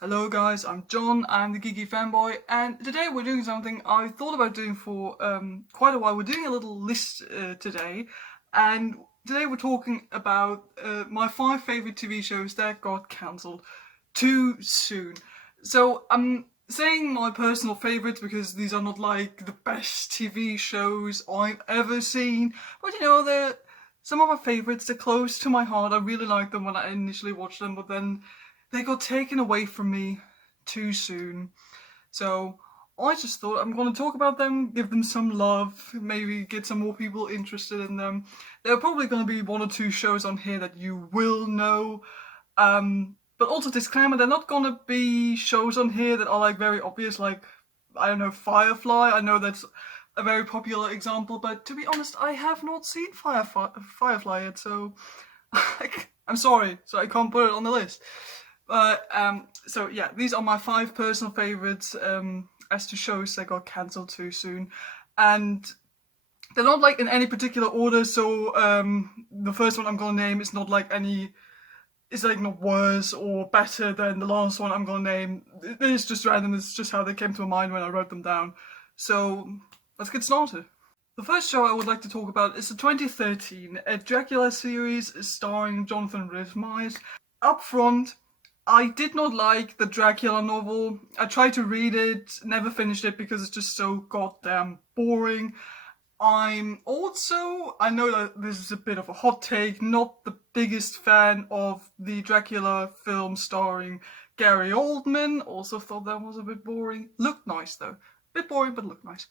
Hello guys, I'm John, I'm the Geeky Fanboy, and today we're doing something I thought about doing for quite a while. We're doing a little list today, and today we're talking about my 5 favourite TV shows that got cancelled too soon. So I'm saying my personal favourites because these are not like the best TV shows I've ever seen, but they're some of my favourites. They're close to my heart. I really liked them when I initially watched them, but then they got taken away from me too soon. So I just thought I'm going to talk about them, give them some love, maybe get some more people interested in them. There are probably going to be 1 or 2 shows on here that you will know. But also disclaimer, they're not going to be shows on here that are like very obvious, like, I don't know, Firefly. I know that's a very popular example, but to be honest, I have not seen Firefly yet, so I'm sorry, so I can't put it on the list. So yeah, these are my 5 personal favorites as to shows that got cancelled too soon, and they're not like in any particular order. So the first one I'm gonna name is not like it's like not worse or better than the last one I'm gonna name. It's just random. It's just how they came to my mind when I wrote them down. So let's get started. The first show I would like to talk about is the 2013 Dracula series starring Jonathan Rhys-Meyers. Up front, I did not like the Dracula novel. I tried to read it, never finished it because it's just so goddamn boring. I'm also, I know that this is a bit of a hot take, not the biggest fan of the Dracula film starring Gary Oldman. Also thought that was a bit boring. Looked nice though. Bit boring, but looked nice.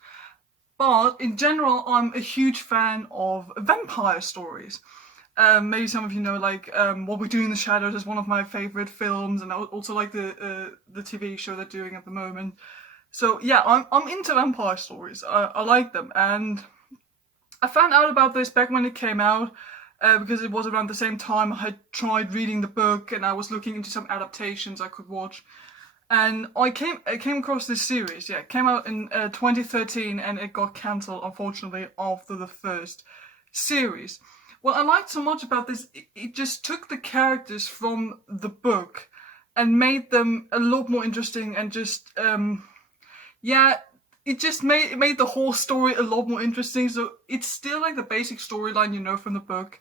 But in general, I'm a huge fan of vampire stories. Maybe some of you know, like, What We Do in the Shadows is one of my favorite films, and I also like the TV show they're doing at the moment. So yeah, I'm into vampire stories. I like them, and I found out about this back when it came out because it was around the same time I had tried reading the book, and I was looking into some adaptations I could watch. And I came across this series. Yeah, it came out in 2013, and it got cancelled, unfortunately, after the first series. What I liked so much about this, it just took the characters from the book and made them a lot more interesting, and just it just made the whole story a lot more interesting. So it's still like the basic storyline you know from the book,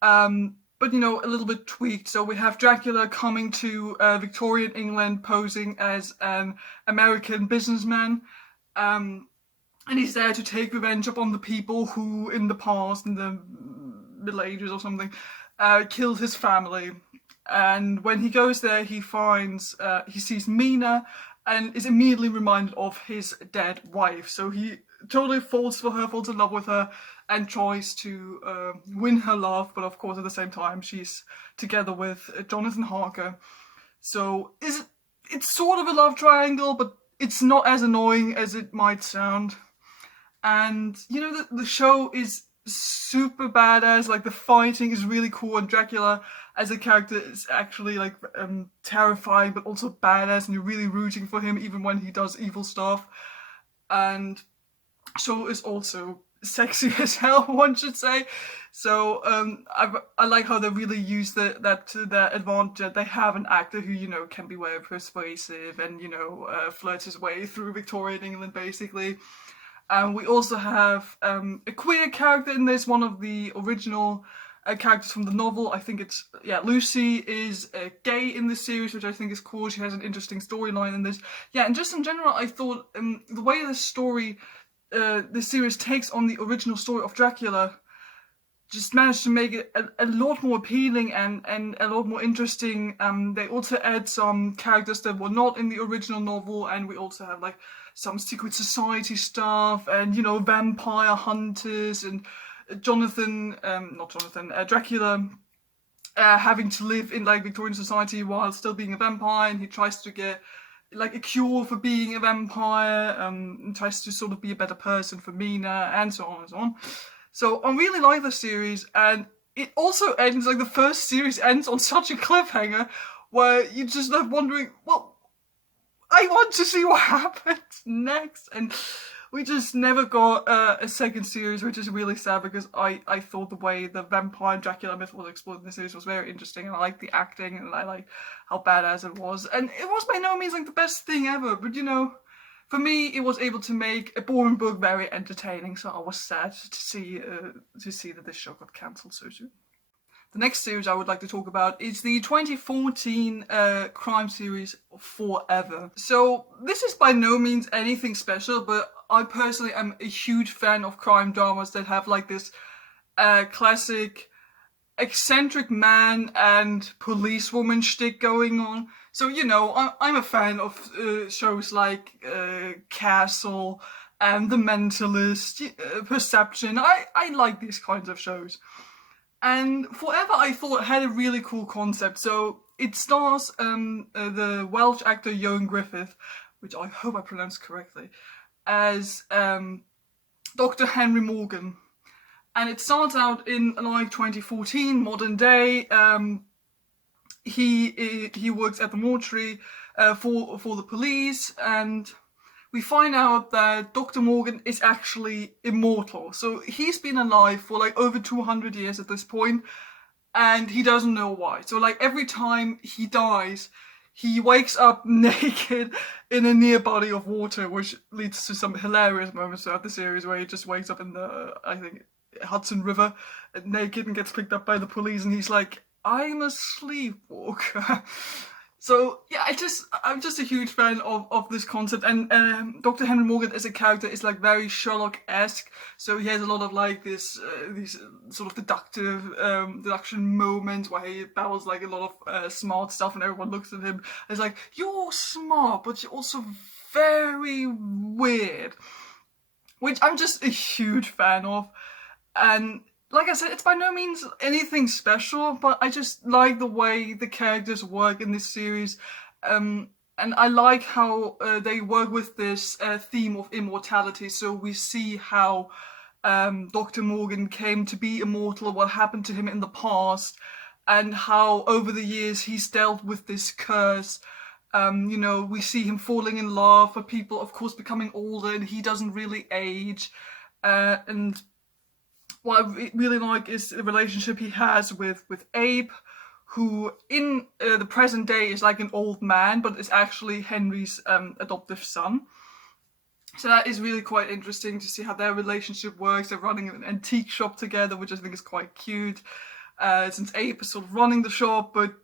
but a little bit tweaked. So we have Dracula coming to Victorian England posing as an American businessman. And he's there to take revenge upon the people who, in the past, in the Middle Ages or something, killed his family. And when he goes there, he sees Mina, and is immediately reminded of his dead wife. So he totally falls in love with her, and tries to win her love. But of course, at the same time, she's together with Jonathan Harker. So it's sort of a love triangle, but it's not as annoying as it might sound. And the show is super badass. Like, the fighting is really cool, and Dracula as a character is actually like terrifying but also badass, and you're really rooting for him even when he does evil stuff. And show is also sexy as hell, one should say. So I like how they really use that to their advantage. They have an actor who can be very persuasive and flirts his way through Victorian England basically. We also have a queer character in this, one of the original characters from the novel. I think it's, Lucy is gay in this series, which I think is cool. She has an interesting storyline in this. Yeah, and just in general, I thought the way this series takes on the original story of Dracula just managed to make it a lot more appealing and a lot more interesting. They also add some characters that were not in the original novel, and we also have like some secret society stuff, and vampire hunters, and Dracula having to live in like Victorian society while still being a vampire, and he tries to get like a cure for being a vampire, and tries to sort of be a better person for Mina, and so on and so on. So I really like the series, and it also ends, like the first series ends on such a cliffhanger where you're just left wondering, well, I want to see what happens next. And we just never got a second series, which is really sad because I thought the way the vampire Dracula myth was explored in the series was very interesting, and I liked the acting and I liked how badass it was. And it was by no means like the best thing ever, but you know, for me, it was able to make a boring book very entertaining. So I was sad to see that this show got cancelled so soon. The next series I would like to talk about is the 2014 crime series Forever. So this is by no means anything special, but I personally am a huge fan of crime dramas that have like this classic eccentric man and policewoman shtick going on. So, you know, I'm a fan of shows like Castle and The Mentalist, Perception. I like these kinds of shows. And Forever, I thought, had a really cool concept. So it stars the Welsh actor Ioan Gruffudd, which I hope I pronounced correctly, as Dr. Henry Morgan. And it starts out in like 2014, modern day. He works at the mortuary for the police, and we find out that Dr. Morgan is actually immortal. So he's been alive for like over 200 years at this point, and he doesn't know why. So like every time he dies, he wakes up naked in a near body of water, which leads to some hilarious moments throughout the series where he just wakes up in the, I think, Hudson River naked and gets picked up by the police, and he's like, I'm a sleepwalker. So yeah, I'm just a huge fan of this concept, and Dr. Henry Morgan as a character is like very Sherlock-esque. So he has a lot of like these sort of deduction moments where he babbles like a lot of smart stuff, and everyone looks at him and is like, you're smart, but you're also very weird, which I'm just a huge fan of. And like I said, it's by no means anything special, but I just like the way the characters work in this series. And I like how they work with this theme of immortality. So we see how Dr. Morgan came to be immortal, what happened to him in the past, and how over the years he's dealt with this curse. You know, we see him falling in love, but people, of course, becoming older, and he doesn't really age. And what I really like is the relationship he has with Abe, who in the present day is like an old man, but is actually Henry's adoptive son. So that is really quite interesting to see how their relationship works. They're running an antique shop together, which I think is quite cute. Since Abe is sort of running the shop, but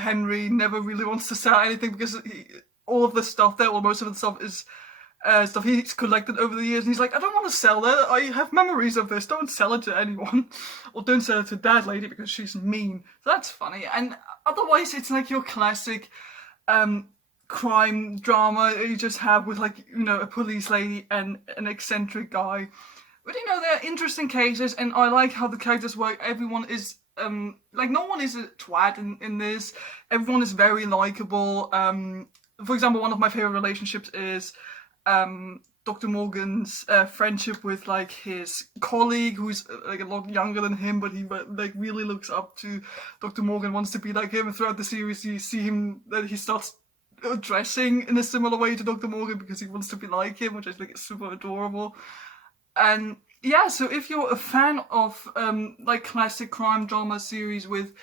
Henry never really wants to sell anything because all of the stuff there, or most of the stuff, is stuff he's collected over the years, and he's like, I don't want to sell that, I have memories of this, don't sell it to anyone. Or don't sell it to that lady because she's mean. So that's funny. And otherwise it's like your classic crime drama you just have with, like, you know, a police lady and an eccentric guy. But you know, they're interesting cases, and I like how the characters work. Everyone is like, no one is a twat in this. Everyone is very likable. For example, one of my favorite relationships is Dr. Morgan's friendship with like his colleague, who's like a lot younger than him, but he like really looks up to Dr. Morgan, wants to be like him. And throughout the series, you see him that he starts dressing in a similar way to Dr. Morgan because he wants to be like him, which I think is super adorable. And yeah, so if you're a fan of like classic crime drama series with,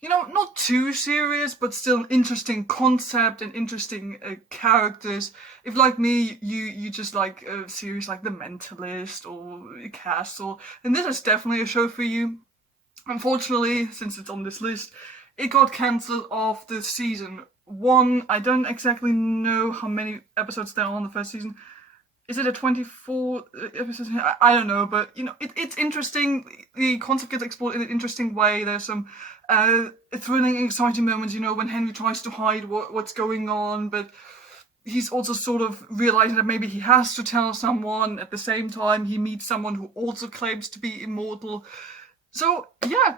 you know, not too serious, but still interesting concept and interesting characters. If, like me, you just like a series like The Mentalist or Castle, then this is definitely a show for you. Unfortunately, since it's on this list, it got cancelled after season 1. I don't exactly know how many episodes there are on the first season. Is it a 24 episodes? I don't know, but you know, it's interesting. The concept gets explored in an interesting way. There's some thrilling, exciting moments, you know, when Henry tries to hide what's going on, but he's also sort of realizing that maybe he has to tell someone. At the same time, he meets someone who also claims to be immortal. So yeah,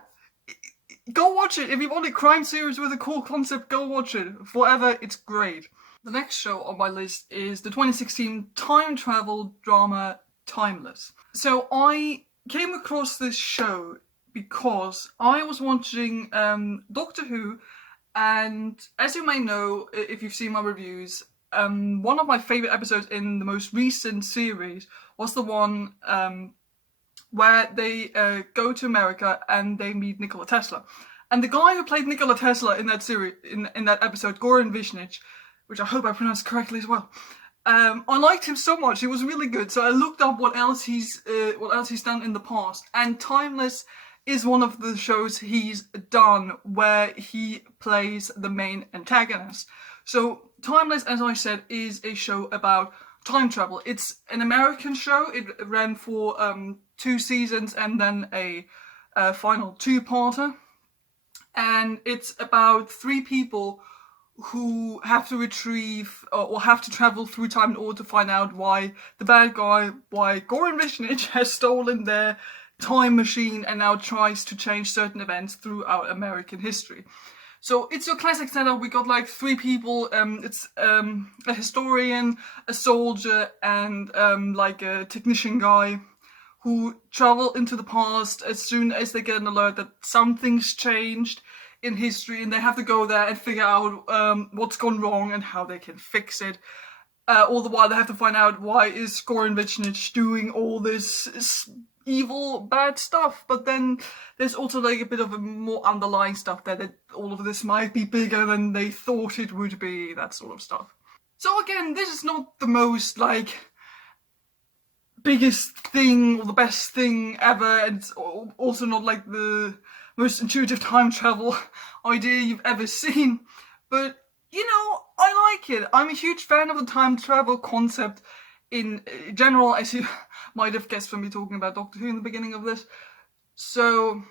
go watch it. If you want a crime series with a cool concept, go watch it. Forever, it's great. The next show on my list is the 2016 time travel drama Timeless. So I came across this show because I was watching Doctor Who, and as you may know, if you've seen my reviews, one of my favorite episodes in the most recent series was the one where they go to America and they meet Nikola Tesla. And the guy who played Nikola Tesla in that series, in that episode, Goran Visnich, which I hope I pronounced correctly as well. I liked him so much; he was really good. So I looked up what else he's done in the past, and Timeless is one of the shows he's done where he plays the main antagonist. So Timeless, as I said, is a show about time travel. It's an American show. It ran for 2 seasons and then a final 2-parter. And it's about 3 people who have to retrieve or have to travel through time in order to find out why the bad guy, why Goran Visnich has stolen their time machine and now tries to change certain events throughout American history. So it's your classic setup. We got like 3 people. It's a historian, a soldier, and like a technician guy who travel into the past as soon as they get an alert that something's changed in history, and they have to go there and figure out what's gone wrong and how they can fix it. All the while, they have to find out why is Goran Visnich doing all this evil, bad stuff. But then there's also like a bit of a more underlying stuff there, that all of this might be bigger than they thought it would be, that sort of stuff. So again, this is not the most like biggest thing or the best thing ever, and it's also not like the most intuitive time travel idea you've ever seen, but you know, I like it. I'm a huge fan of the time travel concept in general, as you might have guessed from me talking about Doctor Who in the beginning of this. So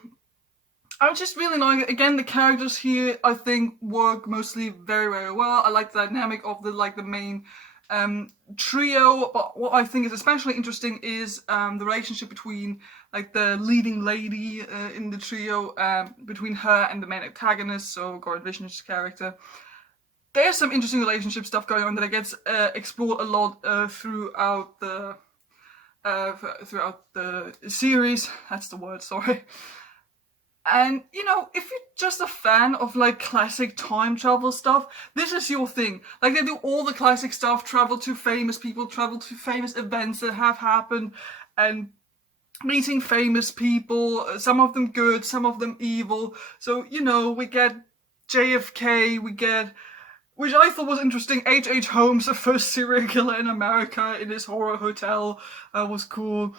I just really like it. Again, the characters here I think work mostly very, very well. I like the dynamic of the main trio, but what I think is especially interesting is the relationship between like the leading lady in the trio, between her and the main antagonist, so Goran Visnich's character. There's some interesting relationship stuff going on that gets explored a lot throughout the series. That's the word, sorry. And, you know, if you're just a fan of, like, classic time travel stuff, this is your thing. Like, they do all the classic stuff, travel to famous people, travel to famous events that have happened, and meeting famous people, some of them good, some of them evil. So, you know, we get JFK, we get, which I thought was interesting, H.H. Holmes, the first serial killer in America, in his horror hotel, was cool.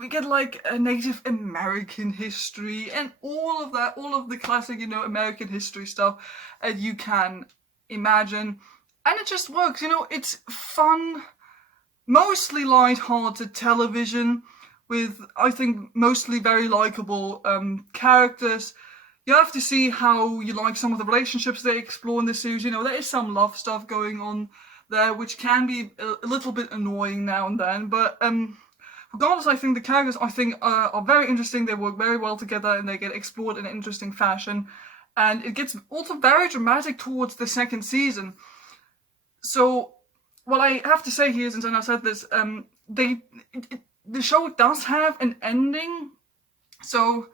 We get like a Native American history and all of that, all of the classic, you know, American history stuff you can imagine. And it just works, you know, it's fun, mostly light-hearted television with, I think, mostly very likable characters. You have to see how you like some of the relationships they explore in this series. You know, there is some love stuff going on there, which can be a little bit annoying now and then, but regardless, I think the characters are very interesting. They work very well together and they get explored in an interesting fashion. And it gets also very dramatic towards the 2nd season. So what I have to say here, since I said this, the show does have an ending. So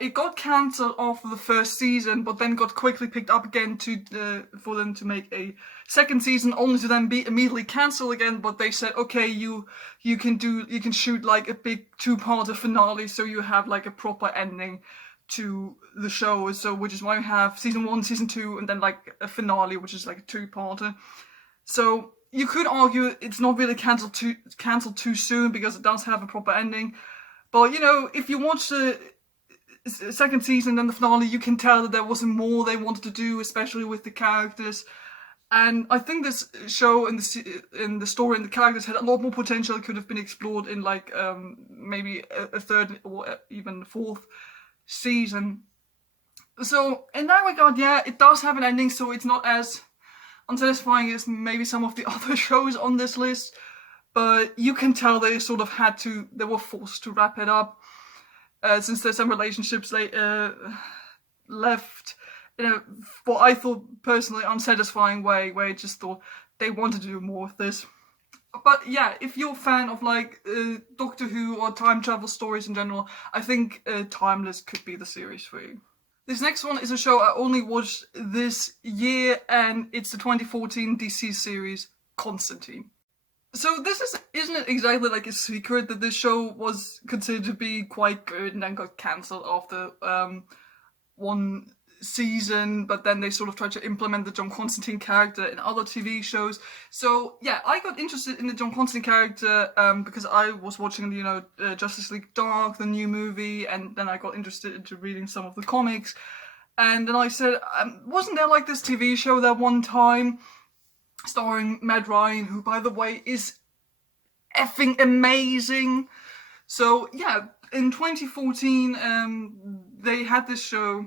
it got cancelled after the 1st season, but then got quickly picked up again for them to make a 2nd season, only to then be immediately cancelled again. But they said, okay, you can shoot like a big 2-parter finale, so you have like a proper ending to the show. So which is why we have season 1, season 2, and then like a finale, which is like a 2-parter. So you could argue it's not really cancelled too soon because it does have a proper ending. But you know, if you watch the 2nd season and the finale, you can tell that there wasn't more they wanted to do, especially with the characters. And I think this show and the story and the characters had a lot more potential. It could have been explored in like maybe a 3rd or even 4th season. So in that regard, yeah, it does have an ending, so it's not as unsatisfying as maybe some of the other shows on this list. But you can tell they sort of they were forced to wrap it up. Since there's some relationships they left in what I thought personally unsatisfying way, where I just thought they wanted to do more with this. But yeah, if you're a fan of like Doctor Who or time travel stories in general, I think Timeless could be the series for you. This next one is a show I only watched this year, and it's the 2014 DC series Constantine. So this isn't it exactly like a secret that this show was considered to be quite good and then got cancelled after one season, but then they sort of tried to implement the John Constantine character in other TV shows. So yeah, I got interested in the John Constantine character because I was watching, Justice League Dark, the new movie, and then I got interested into reading some of the comics. And then I said, wasn't there like this TV show that one time starring Matt Ryan, who, by the way, is effing amazing? So yeah, in 2014, they had this show,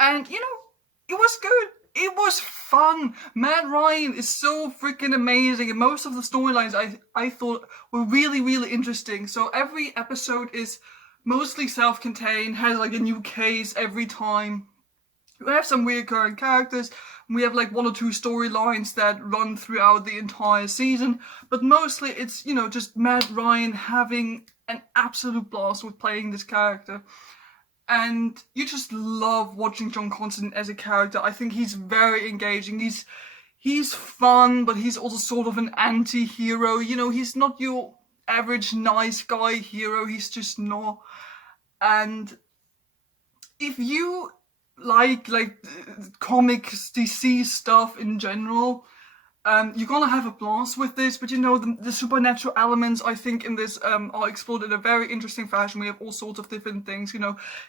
and it was good. It was fun. Matt Ryan is so freaking amazing, and most of the storylines I thought were really, really interesting. So every episode is mostly self-contained, has like a new case every time. We have some recurring characters. We have like one or two storylines that run throughout the entire season, but mostly it's, just Matt Ryan having an absolute blast with playing this character. And you just love watching John Constantine as a character. I think he's very engaging. He's fun, but he's also sort of an anti-hero. He's not your average nice guy hero. He's just not. And if you like comics, DC stuff in general, you're gonna have a blast with this. But the supernatural elements, I think, in this are explored in a very interesting fashion. We have all sorts of different things,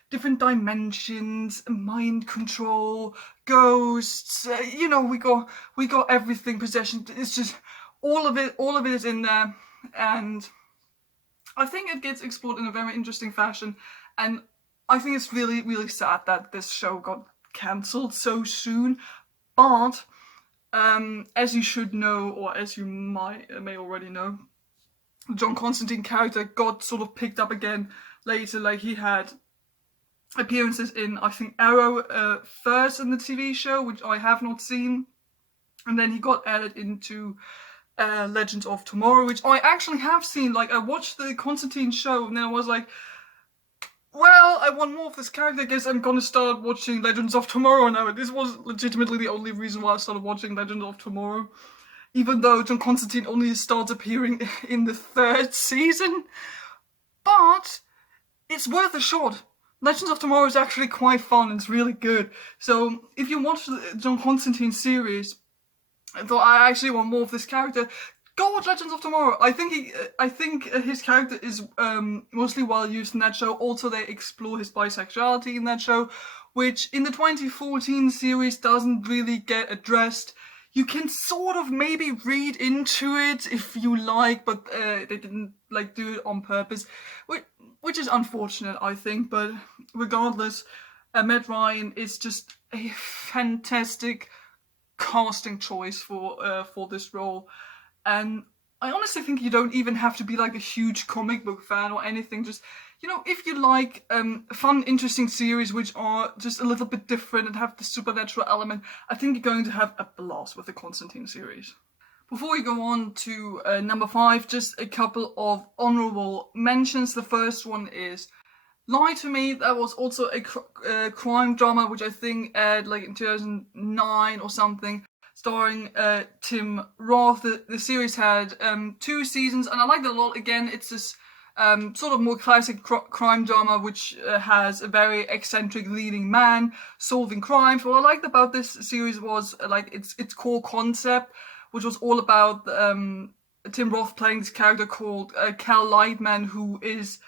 different dimensions, mind control, ghosts. We got everything, possession. It's just all of it is in there, and I think it gets explored in a very interesting fashion. And I think it's really, really sad that this show got cancelled so soon. But as you should know, or as you may already know, the John Constantine character got sort of picked up again later. Like, he had appearances in, I think, Arrow first in the TV show, which I have not seen, and then he got added into Legends of Tomorrow, which I actually have seen. Like, I watched the Constantine show, and then I was like, well, I want more of this character. I guess I'm gonna start watching Legends of Tomorrow now. This was legitimately the only reason why I started watching Legends of Tomorrow. Even though John Constantine only starts appearing in the 3rd season. But it's worth a shot. Legends of Tomorrow is actually quite fun. It's really good. So if you watch the John Constantine series and thought, I actually want more of this character, go watch Legends of Tomorrow. I think his character is mostly well used in that show. Also, they explore his bisexuality in that show, which in the 2014 series doesn't really get addressed. You can sort of maybe read into it if you like, but they didn't do it on purpose, which is unfortunate, I think. But regardless, Matt Ryan is just a fantastic casting choice for this role. And I honestly think you don't even have to be like a huge comic book fan or anything. Just, if you like fun, interesting series which are just a little bit different and have the supernatural element, I think you're going to have a blast with the Constantine series. Before we go on to number 5, just a couple of honorable mentions. The first one is Lie to Me. That was also a crime drama, which I think aired like in 2009 or something, starring Tim Roth. The series had 2 seasons, and I liked it a lot. Again, it's this sort of more classic crime drama, which has a very eccentric leading man solving crimes. What I liked about this series was its core concept, which was all about Tim Roth playing this character called Cal Lightman, who is,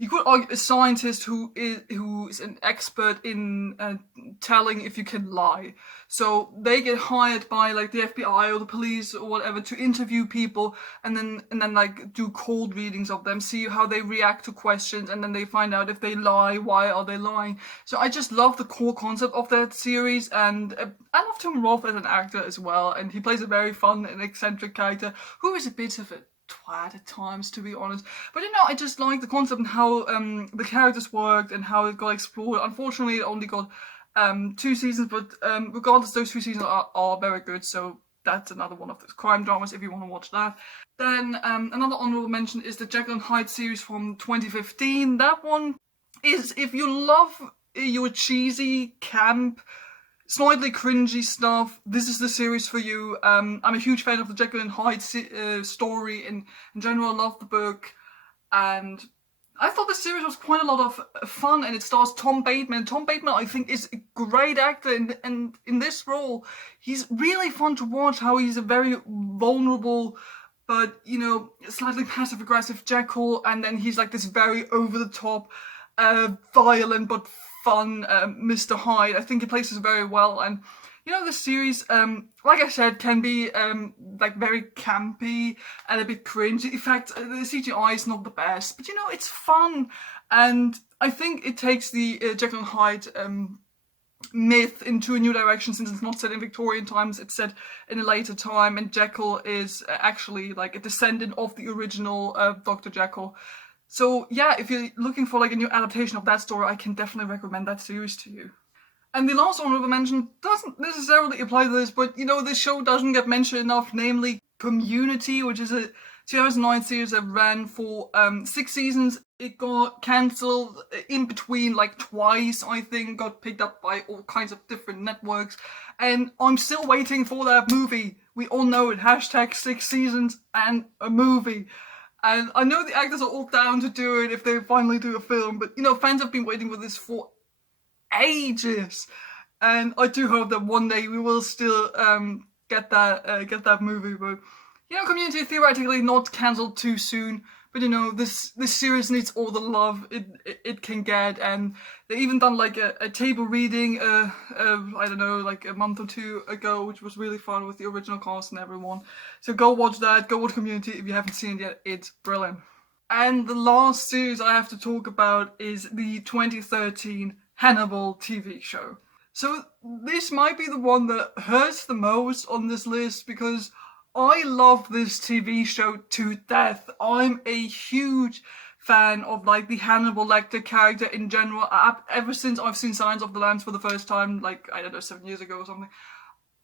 you could argue, a scientist who is an expert in telling if you can lie. So they get hired by the FBI or the police or whatever to interview people, and then do cold readings of them, see how they react to questions, and then they find out if they lie, why are they lying. So I just love the core concept of that series, and I love Tim Roth as an actor as well, and he plays a very fun and eccentric character who is a bit of a twat at times, to be honest. But I just like the concept and how the characters worked and how it got explored. Unfortunately, it only got 2 seasons, but regardless, those 2 seasons are very good. So that's another one of those crime dramas if you want to watch that. Then another honorable mention is the Jekyll and Hyde series from 2015. That one is, if you love your cheesy, camp, slightly cringy stuff, this is the series for you. I'm a huge fan of the Jekyll and Hyde story in general. I love the book, and I thought the series was quite a lot of fun, and it stars Tom Bateman. Tom Bateman, I think, is a great actor, and in this role, he's really fun to watch. How he's a very vulnerable, but slightly passive-aggressive Jekyll, and then he's like this very over-the-top, violent but fun Mr. Hyde. I think he plays this very well, and the series, like I said, can be like very campy and a bit cringe. In fact, the CGI is not the best, but it's fun, and I think it takes the Jekyll and Hyde myth into a new direction, since it's not set in Victorian times, it's set in a later time, and Jekyll is actually like a descendant of the original Dr. Jekyll. So yeah, if you're looking for like a new adaptation of that story, I can definitely recommend that series to you. And the last honorable mention doesn't necessarily apply to this, but this show doesn't get mentioned enough, namely Community, which is a 2009 series that ran for 6 seasons. It got cancelled in between like twice, I think, got picked up by all kinds of different networks, and I'm still waiting for that movie. We all know it, hashtag 6 seasons and a movie. And I know the actors are all down to do it if they finally do a film, but fans have been waiting for this for ages, and I do hope that one day we will still get that movie. But Community theoretically not cancelled too soon, but this series needs all the love it can get, and they even done like a table reading I don't know, like a month or two ago, which was really fun with the original cast and everyone. So go watch that, go watch Community if you haven't seen it yet, it's brilliant. And the last series I have to talk about is the 2013 Hannibal TV show. So this might be the one that hurts the most on this list, because I love this TV show to death. I'm a huge fan of like the Hannibal Lecter character in general. Ever since I've seen Silence of the Lambs for the first time, like, I don't know, 7 years ago or something,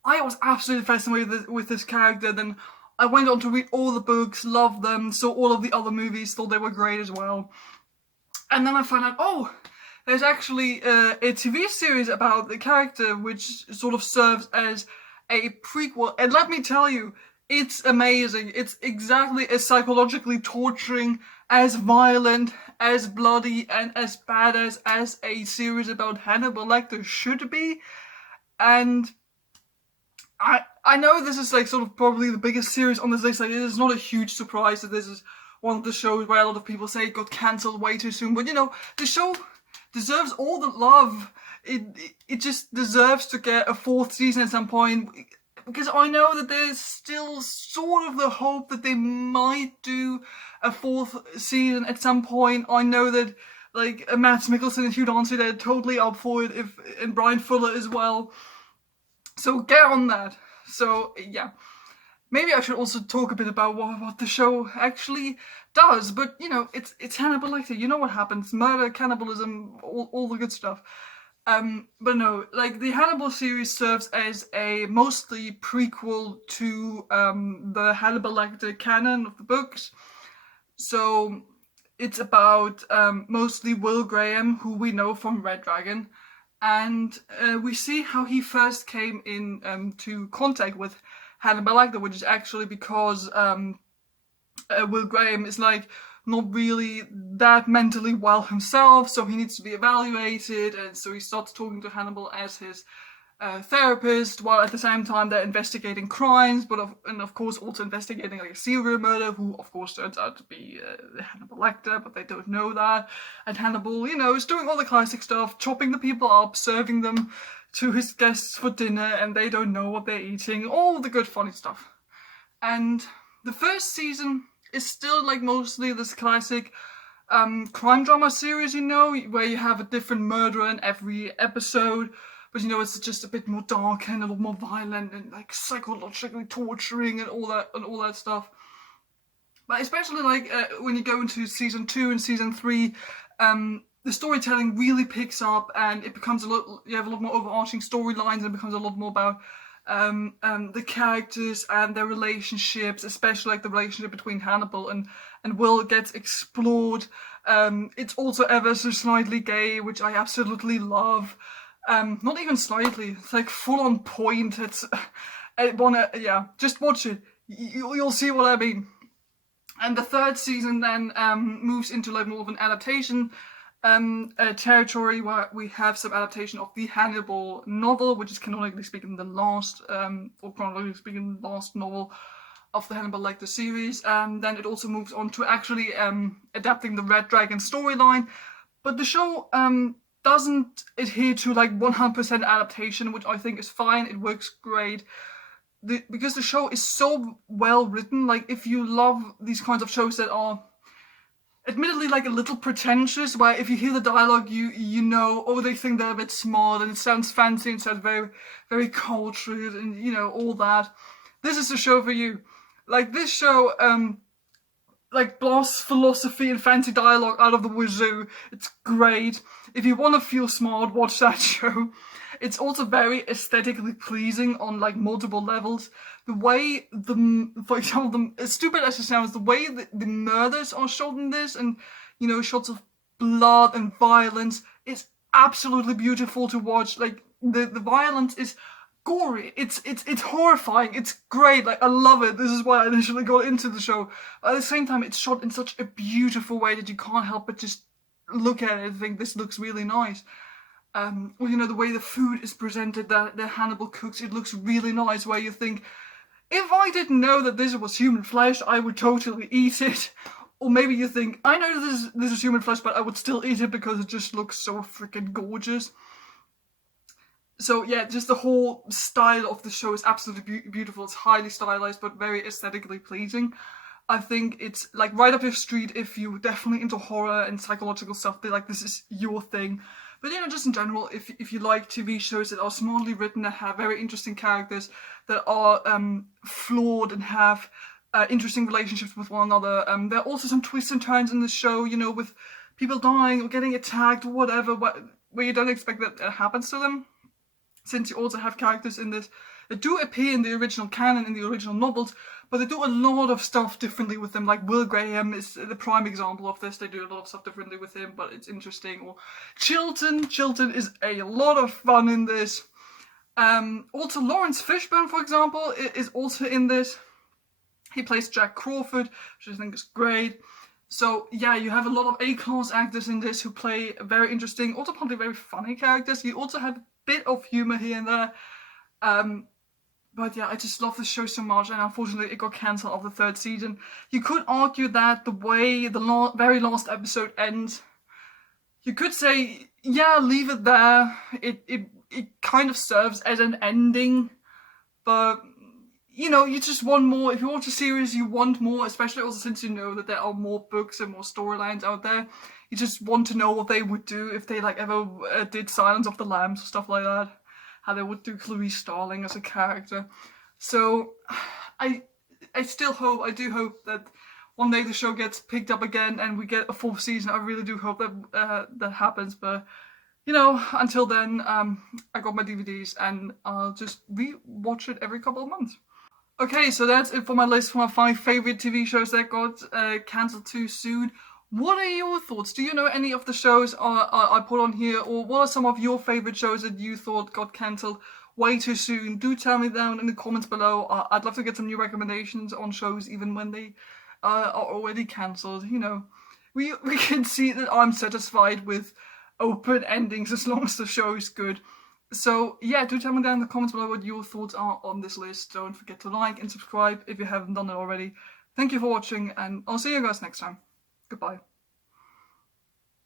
I was absolutely fascinated with this character. Then I went on to read all the books, loved them, saw all of the other movies, thought they were great as well. And then I found out, there's actually a TV series about the character, which sort of serves as a prequel. And let me tell you, it's amazing. It's exactly as psychologically torturing, as violent, as bloody, and as badass as a series about Hannibal Lecter should be. And I know this is like sort of probably the biggest series on this list. Like, it is not a huge surprise that this is one of the shows where a lot of people say it got cancelled way too soon. But the show deserves all the love. It just deserves to get a 4th season at some point, because I know that there's still sort of the hope that they might do a 4th season at some point. I know that like Mads Mikkelsen and Hugh Dancy, they're totally up for it, and Brian Fuller as well. So get on that. So yeah, maybe I should also talk a bit about what the show actually does. But it's Hannibal Lecter. You know what happens: murder, cannibalism, all the good stuff. But no, like the Hannibal series serves as a mostly prequel to the Hannibal Lecter canon of the books. So it's about mostly Will Graham, who we know from Red Dragon, and we see how he first came in to contact with Hannibal Lecter, which is actually because Will Graham is like not really that mentally well himself, so he needs to be evaluated, and so he starts talking to Hannibal as his therapist, while at the same time they're investigating crimes, and of course also investigating like a serial murder, who of course turns out to be Hannibal Lecter, but they don't know that. And Hannibal, is doing all the classic stuff, chopping the people up, serving them to his guests for dinner, and they don't know what they're eating, all the good funny stuff. And the first season is still like mostly this classic crime drama series, where you have a different murderer in every episode, but it's just a bit more dark and a lot more violent and like psychologically torturing and all that stuff. But especially like when you go into season 2 and season 3, the storytelling really picks up, and it becomes you have a lot more overarching storylines, and it becomes a lot more about the characters and their relationships, especially like the relationship between Hannibal and Will gets explored It's also ever so slightly gay, which I absolutely love. Not even slightly, it's like full on point. Yeah, just watch it. You'll see what I mean. And the third season then moves into like more of an adaptation territory, where we have some adaptation of the Hannibal novel, which is canonically speaking the last, or chronologically speaking, the last novel of the Hannibal Lecter series. And then it also moves on to actually adapting the Red Dragon storyline. But the show doesn't adhere to like 100% adaptation, which I think is fine. It works great. Because the show is so well written. Like, if you love these kinds of shows that are admittedly like a little pretentious, where if you hear the dialogue, you know, oh, they think they're a bit smart and it sounds fancy and sounds very, very cultured and, you know, all that. This is the show for you. Like, this show like blasts philosophy and fancy dialogue out of the wazoo. It's great. If you want to feel smart, watch that show. It's also very aesthetically pleasing on like multiple levels. The way for example, as stupid as it sounds, the way the murders are shot in this, and you know, shots of blood and violence, is absolutely beautiful to watch. Like the violence is gory. It's horrifying. It's great. Like, I love it. This is why I initially got into the show. But at the same time, it's shot in such a beautiful way that you can't help but just look at it and think this looks really nice. Or, you know, the way the food is presented, that Hannibal cooks, it looks really nice, where you think, if I didn't know that this was human flesh, I would totally eat it. Or maybe you think, I know this is human flesh, but I would still eat it because it just looks so freaking gorgeous. So yeah, just the whole style of the show is absolutely beautiful. It's highly stylized, but very aesthetically pleasing. I think it's like right up your street if you're definitely into horror and psychological stuff. Like, this is your thing. But you know, just in general, if you like TV shows that are smartly written, that have very interesting characters, that are flawed and have interesting relationships with one another, there are also some twists and turns in the show. You know, with people dying or getting attacked or whatever, where you don't expect that it happens to them. Since you also have characters in this that do appear in the original canon, in the original novels, but they do a lot of stuff differently with them. Like Will Graham is the prime example of this. They do a lot of stuff differently with him, but it's interesting. Or Chilton is a lot of fun in this. Also Lawrence Fishburne, for example, is also in this. He plays Jack Crawford, which I think is great. So yeah, you have a lot of A-class actors in this who play very interesting, also probably very funny characters. You also have a bit of humor here and there. But yeah, I just love the show so much, and unfortunately it got cancelled after the third season. You could argue that the way the very last episode ends, you could say, yeah, leave it there. It kind of serves as an ending, but you know, you just want more. If you watch a series, you want more, especially also since you know that there are more books and more storylines out there. You just want to know what they would do if they like ever did Silence of the Lambs or stuff like that. How they would do Clarice Starling as a character. So I do hope that one day the show gets picked up again and we get a fourth season. I really do hope that that happens. But you know, until then, I got my DVDs and I'll just re-watch it every couple of months. Okay, so that's it for my list for my 5 favorite TV shows that got cancelled too soon. What are your thoughts? Do you know any of the shows I put on here, or what are some of your favorite shows that you thought got cancelled way too soon? Do tell me down in the comments below. I'd love to get some new recommendations on shows, even when they are already cancelled. You know, we can see that I'm satisfied with open endings as long as the show is good. So yeah, do tell me down in the comments below what your thoughts are on this list. Don't forget to like and subscribe if you haven't done it already. Thank you for watching, and I'll see you guys next time. Goodbye.